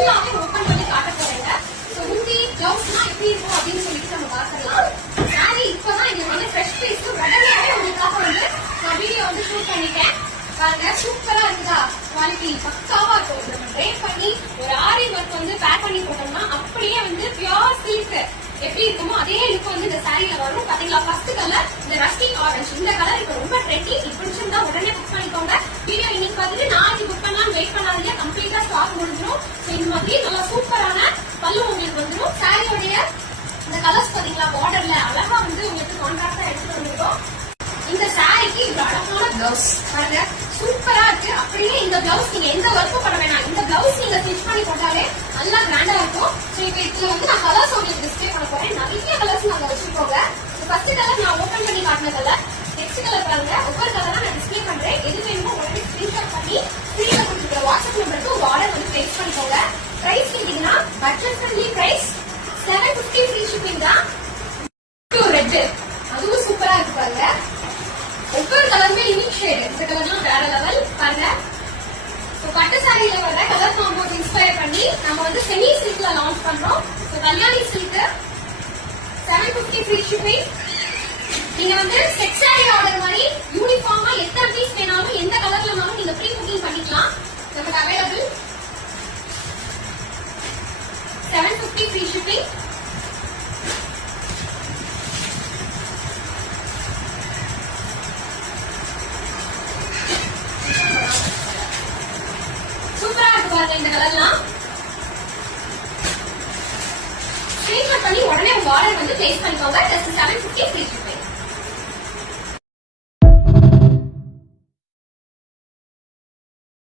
ஃபுல்லாவே ஓபன் பண்ணி காட்ட போறேங்க. சோ முந்தி பிளவுஸ்னா எப்படி இருக்கும் அப்படின்னு சொல்லிட்டு நம்ம பார்க்கலாம். சாரி இப்பதான் இங்க வந்து ஃப்ரெஷ் பீஸ் உடனே உங்களுக்காக வந்து நான் வீடியோ வந்து ஷூட் பண்ணிட்டேன். பாருங்க சூப்பரா இருக்குதா, குவாலிட்டி பக்காவா இருக்கும். நம்ம ட்ரை பண்ணி ஒரு ஆரி ஒர்க் வந்து பேக் பண்ணி போட்டோம்னா அப்படியே வந்து பியூர் சில்க் எப்படி இருக்குமோ அதே லுக் வந்து இந்த சாரியில வரும். பாத்தீங்களா, ஃபர்ஸ்ட் கலர் இந்த ரஸ்டிக் ஆரஞ்சு, இந்த கலர் இப்ப ரொம்ப ட்ரெண்டி. பிடிச்சிருந்தா உடனே புக் பண்ணிக்கோங்க. வீடியோ இன்னைக்கு பார்த்துட்டு நாளைக்கு புக் பண்ணலாம் வெயிட் பண்ணாதீங்க, கம்ப்ளீட்டா ஸ்டாக் முடிஞ்சிடும். இந்த மாதிரி நல்லா சூப்பரான பல்லு உங்களுக்கு வந்துடும். சாரியோடைய இந்த கலர்ஸ் பாத்தீங்களா, பார்டர்ல அழகா வந்து உங்களுக்கு கான்ட்ராஸ்டா எடுத்துட்டு வந்துருக்கோம். இந்த சாரிக்கு ஒரு அழகான பிளவுஸ் பாருங்க, சூப்பரா இருக்கு. அப்படியே இந்த பிளவுஸ் நீங்க எந்த ஒர்க்கும் பண்ண வேணாம், இந்த பிளவுஸ் நீங்க ஸ்டிச் பண்ணி போட்டாலே நல்லா கிராண்டா இருக்கும். சோ இப்போ இதுல வந்து நான் கலர்ஸ் உங்களுக்கு டிஸ்பிளே பண்ண போறேன். நிறைய கலர்ஸ் நாங்க வச்சிருக்கோங்க. ஃபர்ஸ்ட் கலர் நான் ஓபன் பண்ணி காட்டின கலர், நெக்ஸ்ட் கலர் பாருங்க. ஒவ்வொரு கலரா நான் டிஸ்பிளே பண்றேன். எது வேணுமோ உடனே ஸ்கிரீன்ஷாட் பண்ணி ஸ்கிரீன்ல கொடுத்துருக்கிற வாட்ஸ்அப் நம்பருக்கு ஒரு ஆர்டர் வந்து பிளேஸ் பண்ணிக்கோங்க. பிரைஸ் கேட்டீங்கன்னா budget friendly price 750 free shipping தான். ரெட் அதுவும் சூப்பரா இருக்கு பாருங்க. ஒவ்வொரு கலருமே யூனிக் ஷேட். இந்த கலர்லாம் வேற லெவல் பாருங்க. பட்டு சாரியில வர கலர் காம்போஸ் இன்ஸ்பயர் பண்ணி நம்ம வந்து செமி சில்க்ல லான்ச் பண்றோம். Kalyani silk 750 free shipping. நீங்க வந்து செட் சாரி ஆர்டர் மாதிரி யூனிஃபார்மா எத்தனை பீஸ் வேணாலும் எந்த கலர்லனாலும் நீங்க ப்ரீ புக்கிங் பண்ணிக்கலாம். நமக்கு அவைலபிள் 750 ஃப்ரீ ஷிப்பிங். இந்த கலர்லாம் ஸ்கிரீன்ஷாட் பண்ணி உடனே உங்க ஆர்டர் வந்து பிளேஸ் பண்ணிக்கோங்க.